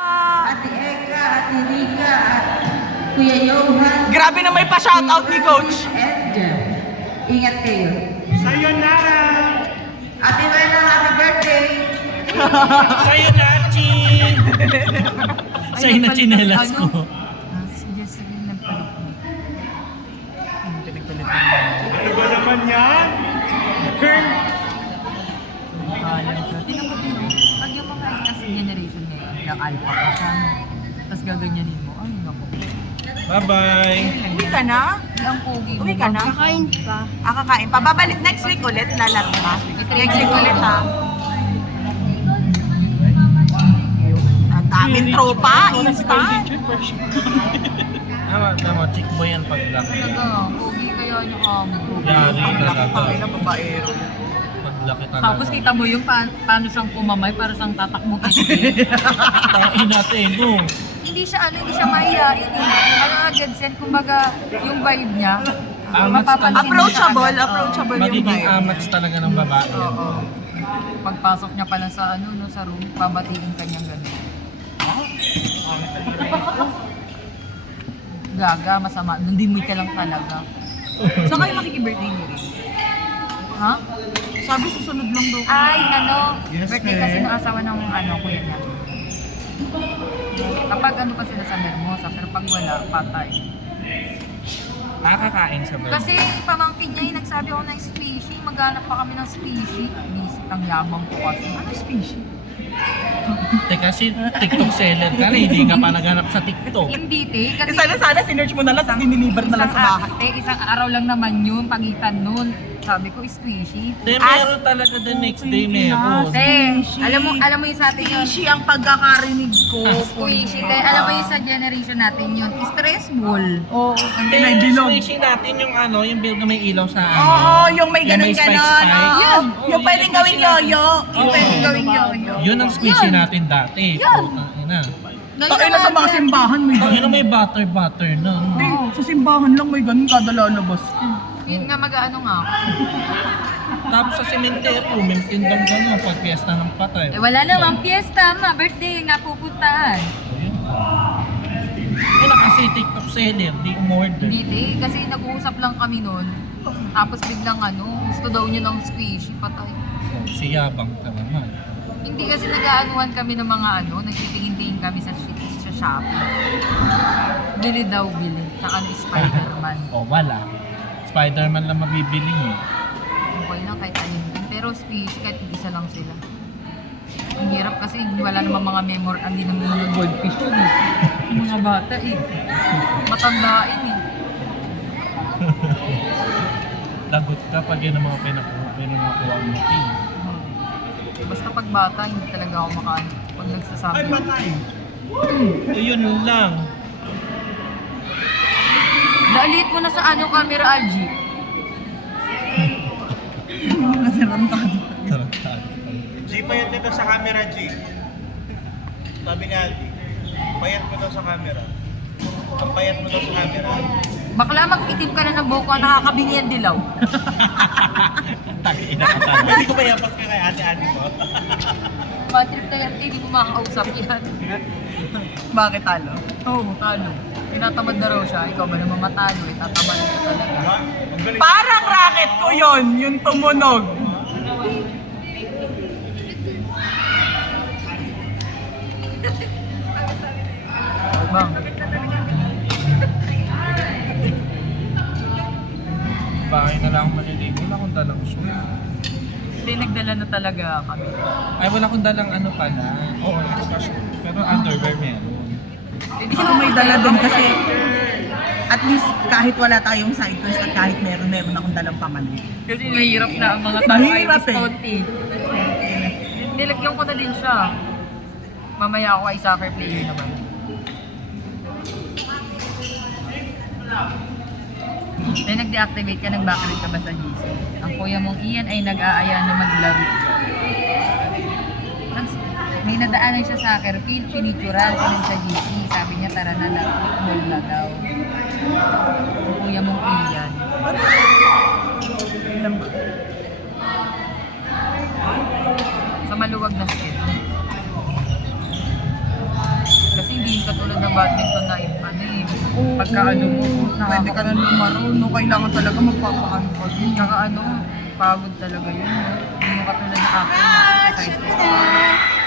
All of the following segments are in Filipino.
Ate Eka, Ate Rika, at Kuya Johan. Grabe na may pa-shoutout ni Coach. Edgar. Ingat kayo. Sayonara! Ate Wena, happy birthday! Sayonara! Sa'yo na chinelas ko. Sige, nagpalit. Ano ba naman yan? Tingnan mo din, pag yung mga kasi generation ngayon, yung alpha pa siya, tapos gaganyanin mo, ay naku. Bye-bye! Uwi ka na? Ang pogi mo. Uwi ka na? Kakain pa. Kakain pa. Babalik next week ulit. Lalaro ka. Next week ulit ha. Ang daming tropa. Instant. Tama, chick boy yan paglaki. Talaga, pogi kaya niya kamo. Yari talaga. Pangina babaero. Paglaki talaga. Tapos kita mo yung paano siyang pumamay para siyang tatakbo kasi. Tain natin, no? Hindi siya mahihain eh. Ano agad sen, kumbaga yung vibe niya. Mapapansin mo Approachable. siya agad. Approachable yung Magiging vibe. amats talaga ng babae. Oo. Pagpasok niya pala sa sa room, babatiin kanyang gano'n. Gaga, masama. Nandimoy ka lang talaga. Saan kayo makikibirthday niyo rin? Ha? Sabi susunod lang daw. Ay, birthday kasi ng asawa ng kuya niya. Kapag pa sila sa Mermosa, pero pag wala, patay. Nakakain sa birthday. Kasi pamangkin niya yung nagsabi ako ng squishy, maghanap pa kami ng squishy. Visit ang yabang ko kasi. Ano squishy? Kasi TikTok seller ka na, hindi ka pa naghanap sa TikTok. Hindi kasi Sana sinerge mo na lang, tapos diniliver na lang sa bahay. isang araw lang naman yun, pagitan nun. Sabi ko, squishy. Meron talaga the next day meron. Alam mo yung sa atin yun. Squishy ang pagkakarinig ko. Squishy, alam mo yung sa generation natin yun. Stress ball. Oo, ang Hindi, dinay-bilog. squishy natin yung yung build na may ilaw sa Oo, yung may spike-spike. ganon-ganon. Yun. Yung pwedeng gawin yoyo. Yung Oo. pwedeng gawin yoyo. Yun ang squishy natin dati. Yun. Putang-ina. Tayo na sa mga simbahan may Yun ganon. ang may butter na. Hindi, sa simbahan lang may ganon kada lalabas. Yun nga mag-ano nga ako. Tapos sa cemetery, may tindang gano'n pag piyesta ng patay. Wala namang piyesta, birthday nga pupuntahan. Ayun. Wala kasi TikTok seller, di umorder. Hindi kasi nag-uusap lang kami noon. Tapos biglang gusto daw niya ng squishy, patay. Si Yabang ka naman. Hindi kasi nag-aanuhan kami ng mga nagtitingin-tingin kami sa Shopee. Bili daw, bili. Tsaka ng Spider-Man. O wala. Spider-Man lang mabibili mo. Okay lang kahit alin din. Pero squishy kahit isa lang sila. Ang hirap kasi wala namang mga hindi naman mga goldfish yun eh. Yung mga bata eh. Matandain eh. Lagot ka pag yun ang mga pinakuha mo. Basta pag bata, hindi talaga ako makaano. Pag nagsasabi ako. Yun lang. Naalit mo na sa camera, Algie. Kasi rantado. Tarantado. G, payat nito sa camera, G. Sabi ni Aldi, payat mo daw sa camera. Ang payat mo daw sa camera. Bakla mag-itim ka na ng buhok, nakakabingi ang dilaw. Tag-ina ka talaga. Hindi ko mayapas ka kay ate-ate mo. Bad trip na yan, hindi mo makakausap yan. Bakit talo? Oo, talo. Tinatamad na raw siya, ikaw ba naman matalo eh, tatamad ka talaga. Ang galing. Parang racket ko yon, yung tumunog. Bang. Bahay na lang ako maliligo. Wala akong dalang shoes. Hindi, nagdala na talaga kami. Ay, wala akong dalang pala. Oo, extra shoes. Pero underwear meron. Hindi ko may dala doon kasi at least kahit wala tayong side quest at kahit meron akong dalang pamali. Kasi mahirap na ang mga tao ay Mahirap discount eh. Nilagyan ko na din siya. Mamaya ako ay soccer player naman. Then nag-deactivate ka, nag-backread ka ba sa GC? Ang kuya mong Ian ay nag-aaya na maglaro. May nadaanan siya sa soccer field, pinituran siya sa GC. Sabi niya, tara na lang, football na daw. Ang kuya mong Ian. Sa maluwag na schedule. badminton na ano eh. Pagka ano mo, Pwede ka na lumaro, no? Kailangan talaga magpapaano ka din. Tsaka ano, pagod talaga yun. No? Hindi mo katulad na ako na exercise.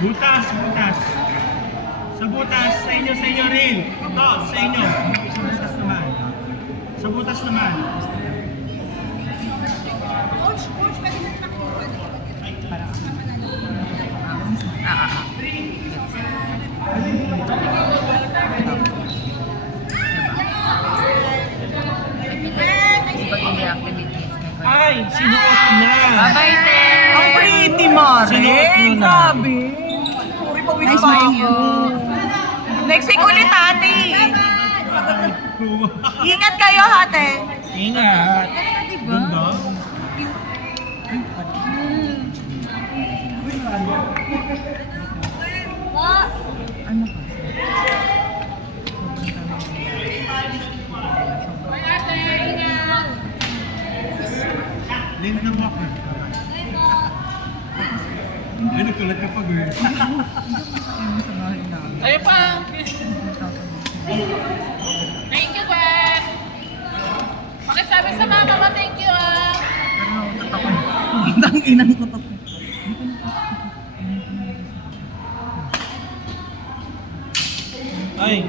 Butas, butas. Sa butas, sa inyo rin. Ito, sa inyo. Sa butas naman. Sa butas naman. Iba't yung activities. Ay, sinuot na. Bye-bye, Te! Ang pretty, Mare! Sinuot mo na. Grabe! Puri pa with Nice smile. meeting you. Next week ulit, ate! Ingat kayo, ate! Ingat. Diba? Ganda. Ano ka? Lane ng walker. Ay, nagkulat ka pa, girl. Ay pa! Thank you, Gwen. Pakisabi sa mama mo, thank you, ah. Ang inang ko to. Ay!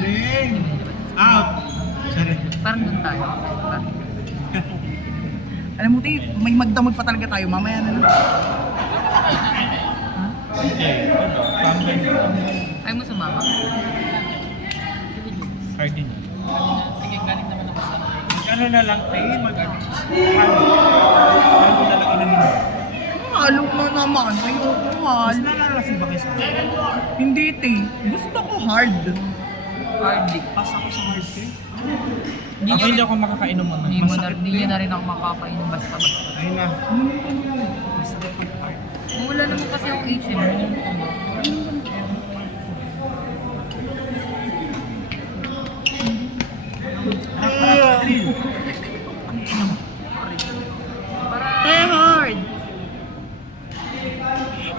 Lane. Out. Sorry. Parang doon tayo. Alam mo, Tay, may magdamag pa talaga tayo. Mamaya na lang. Ay mo sumama. Cardin. Ano na lang, Tay, mag-ano. Ano na lang inanin mo. Halo mo naman. Ayoko, Mas hal. nalalasing ba kayo sa akin? Hindi, Tay. Gusto ko hard. Hardly. Pas ako sa hard cake. Ako hindi ako makakainom mo Hindi na. mo na, hindi niya na rin ako makakainom basta-basta. Ayun na. Masakit pag hard. Wala naman kasi yung HM. Eh, hard.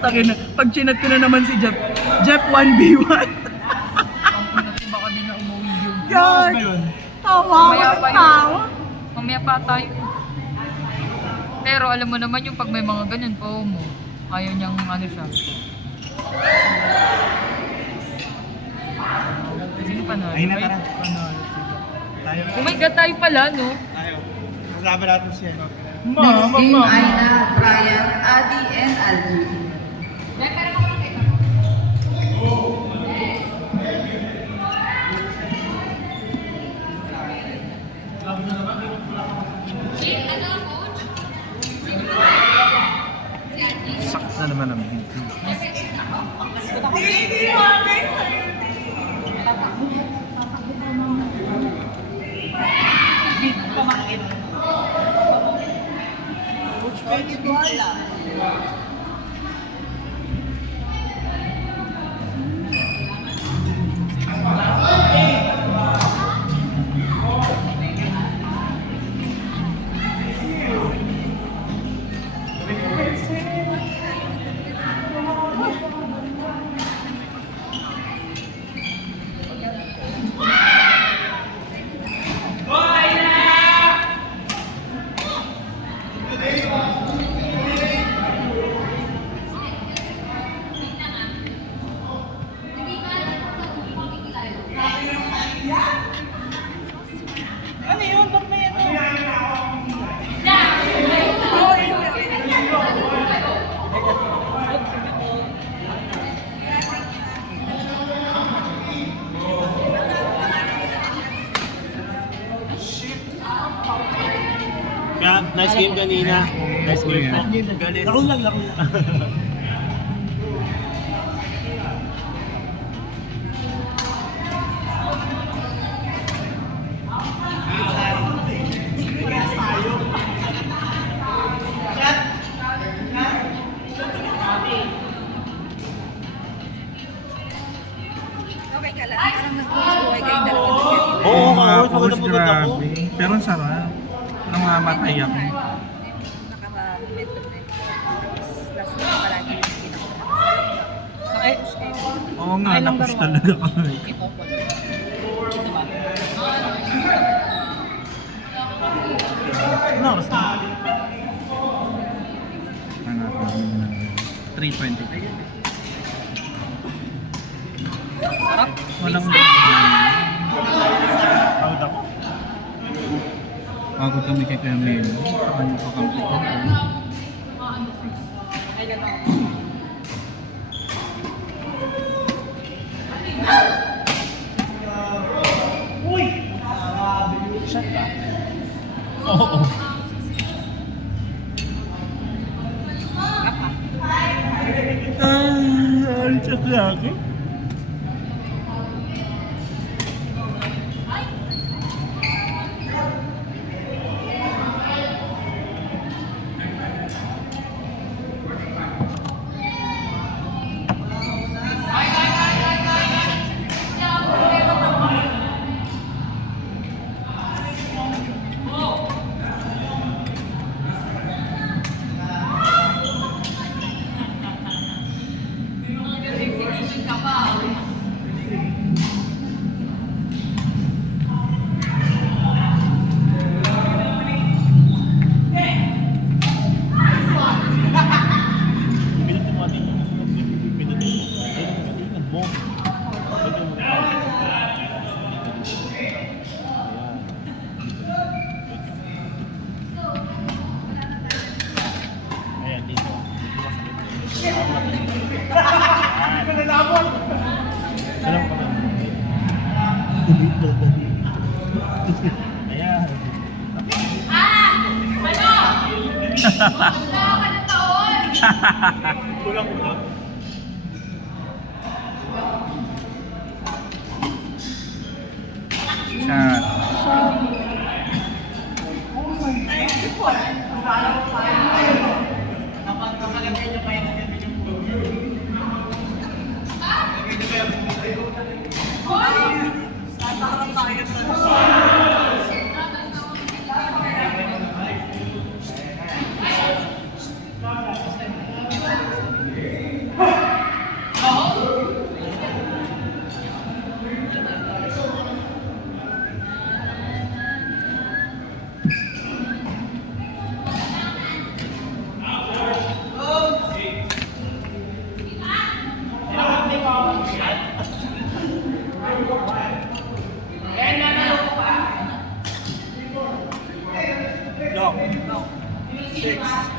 Tangin na. Pag chinat ko na naman si Jeff. Jeff 1v1. Kasi baka din na umuwi yun. God. Ba yun? Tawa Mamaya ko pa ng yun. tawa. Mamaya pa tayo. Pero alam mo naman yung pag may mga ganyan po mo, ayaw niyang ano siya. Sino pa na? Ayun na, tara. Tayo. Oh my God, tayo pala, no? Tayo. Laban natin siya. Next game ay na Brian, Adi, and Alvin. Sakit na naman ang hindi. Kaya, nice game kanina. Nice game po. Laro lang, laro lang. Tapos, pagod na pagod ako. grabe. Pero ang sarap. Namamatay ako. Oo nga, napush talaga kami. Ano oras na? Ano, 3:20. Walang Pagod ako. pagod kami kay Kuya Melo. Saka yung kakampi ko. Oo. Ay, chat lagi. Pinutin mo ating pinutin mo. Tingnan mo. Tingnan mo. Ayan, dito. Alam ko ba? Dito. Ayan. Kulang-kulang. Chat. No. 6.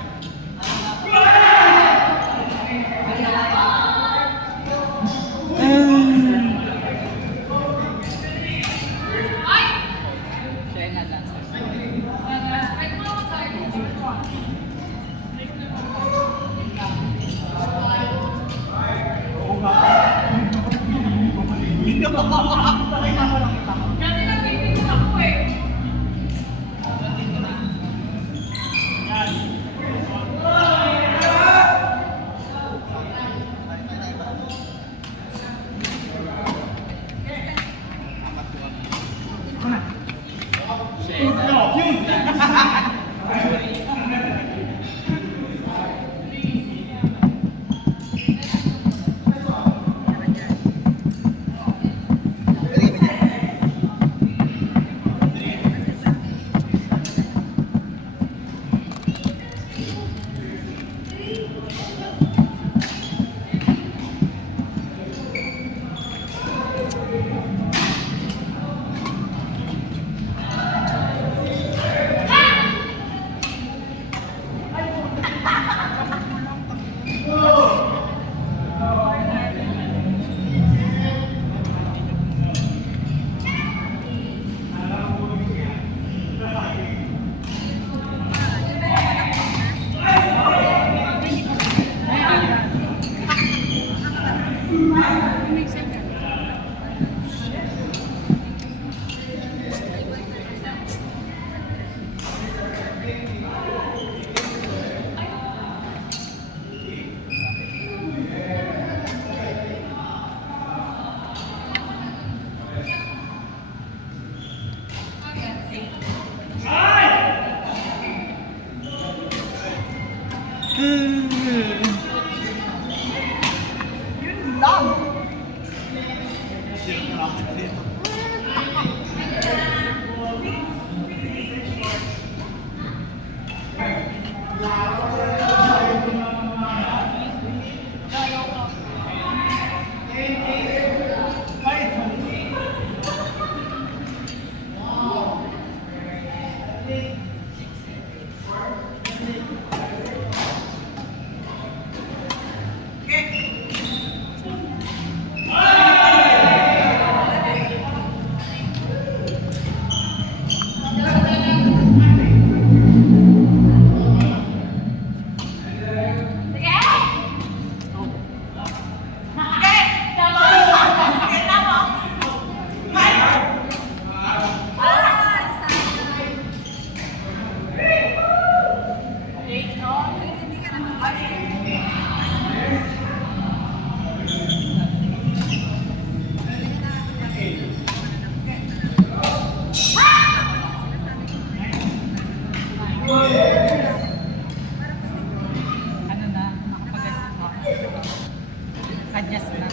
lang. Ano na, makapag-adjust na. Adjust na.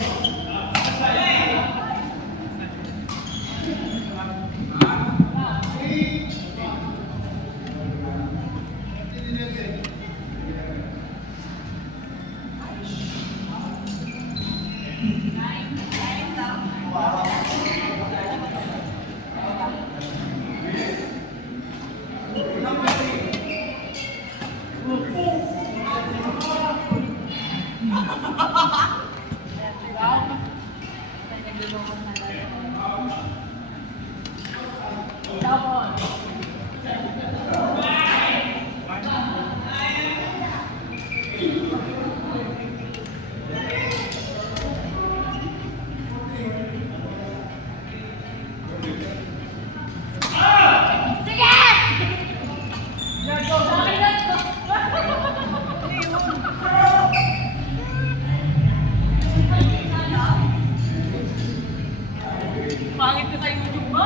Pangit ka sa YouTube ba?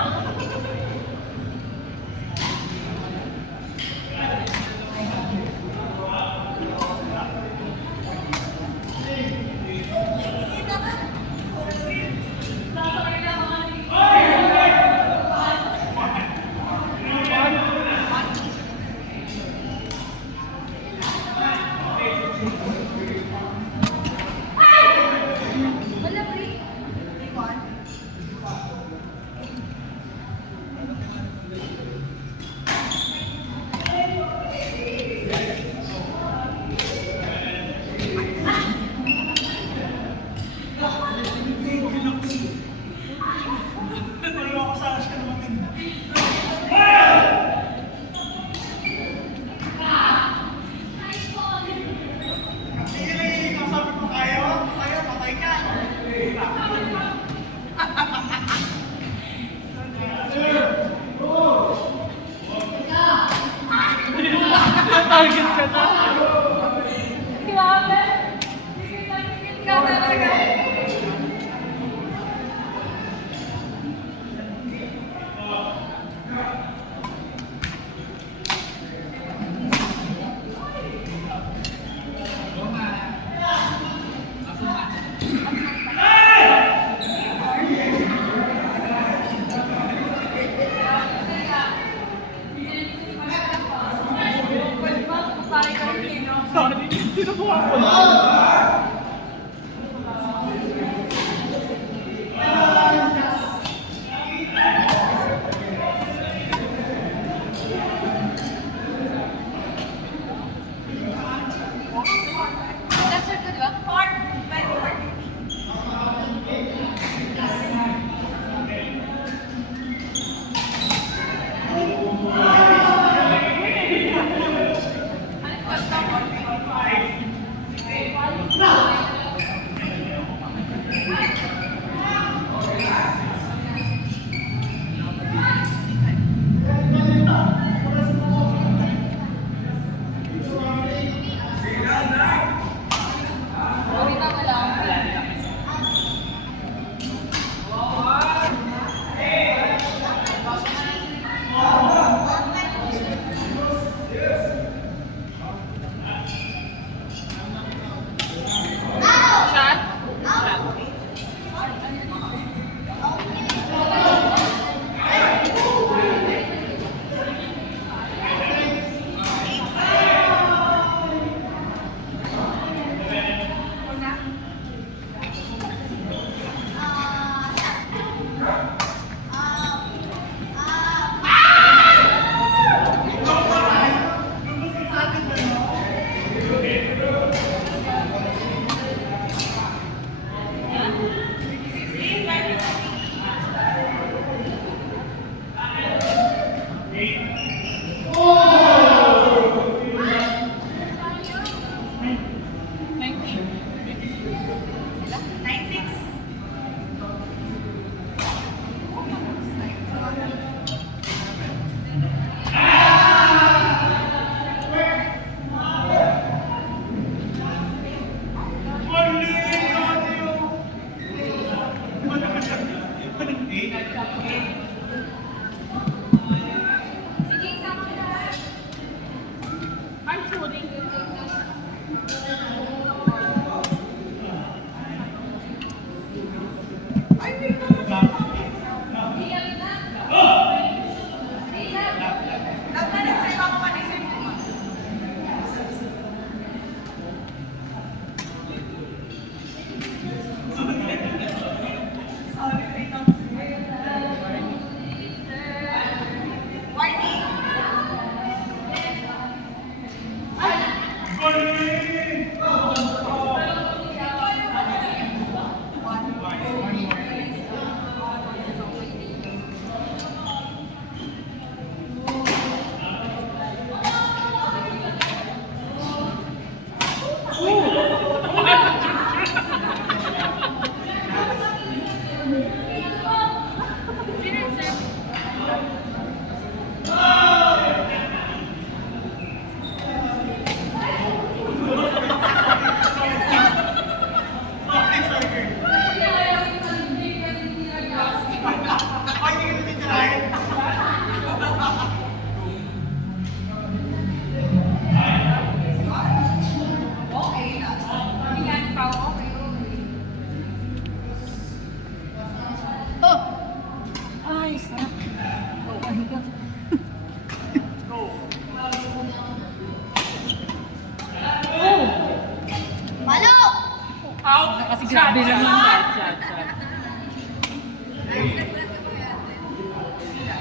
Out. Kasi Shot, grabe shot, naman. shot, shot, shot.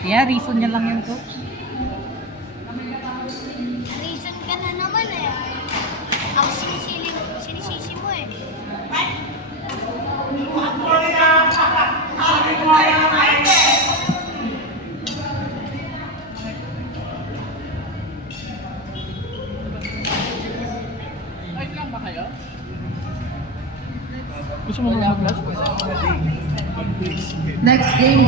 Yeah, reason niya lang yan, coach. Reason ka na naman eh. Ako sinisisi mo eh. Wait lang ba kayo? Gusto mo mag-flash? Next game.